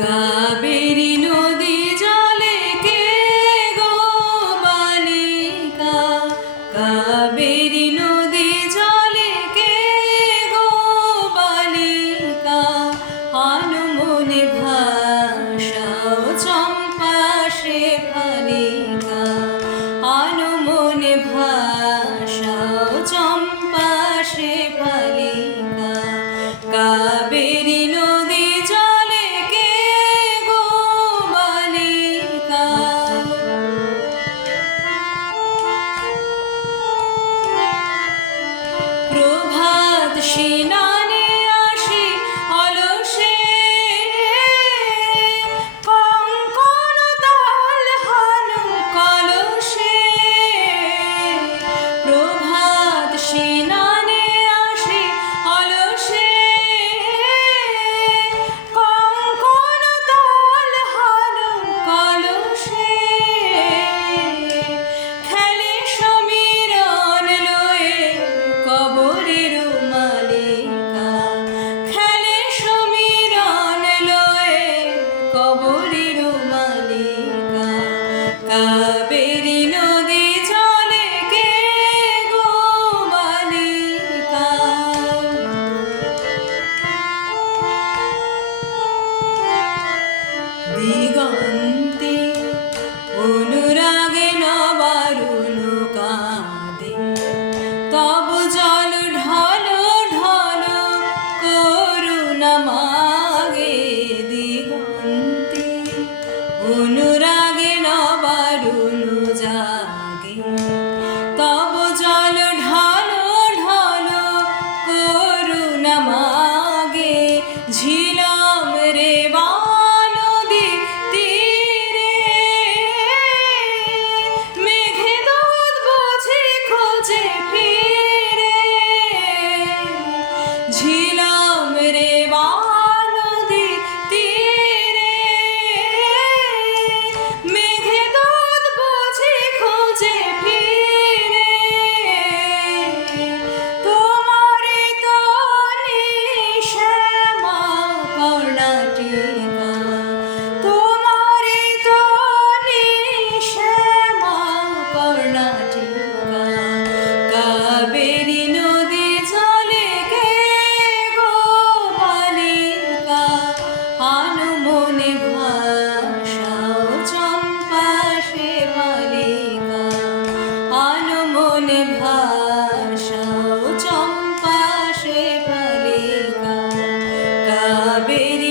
কাবেরী নদী জলে কে গো বালিকা, কাবেরী নদী জলে কে গো বালিকা, আনমনে ভাষাও চম্পা শেফালিকা, আনমনে ভাষাও চম্পা শেফালিকা, কাবেরী নদী জলে কে গো বালিকা। প্রভাত সিনানে আসি অলসে, কঙ্কণ তাল হানু কলসে, প্রভাত সিনানে আসি অলসে, কঙ্কণ তাল হানু কলসে, খেলে সমীরণ লয়ে কবরের মালিকা, খেলে সমীরণ লয়ে কবরের মালিকা, কাবেরী নদী জলে কে গো বালিকা। দিগন্তে অনুরাগে নবারুণ কাঁদে, তব জল ঢল ঢল করুণা মাগে, দিগন্তে অনুরাগে নবারুণ জাগে, তব জল ঢল ঢল করুণা মাগে, ঝিলম রে নদী তীরে, মেঘে দুধ বুঝি খোঁজে ফিরে, ঝিলম রে নদী তীরে, মেঘে দুধ বুঝি খোঁজে ফিরে, তোমারে তো শ্যামা কর্ণাটিকা, তোমারে তো শ্যামা কর্ণাটিকা, কাবেরী নদী জলে কে গো বালিকা, আনমনে ভাষাও চম্পা শেফালিকা, আনমনে ভাষাও চম্পা শেফালিকা, কাবেরী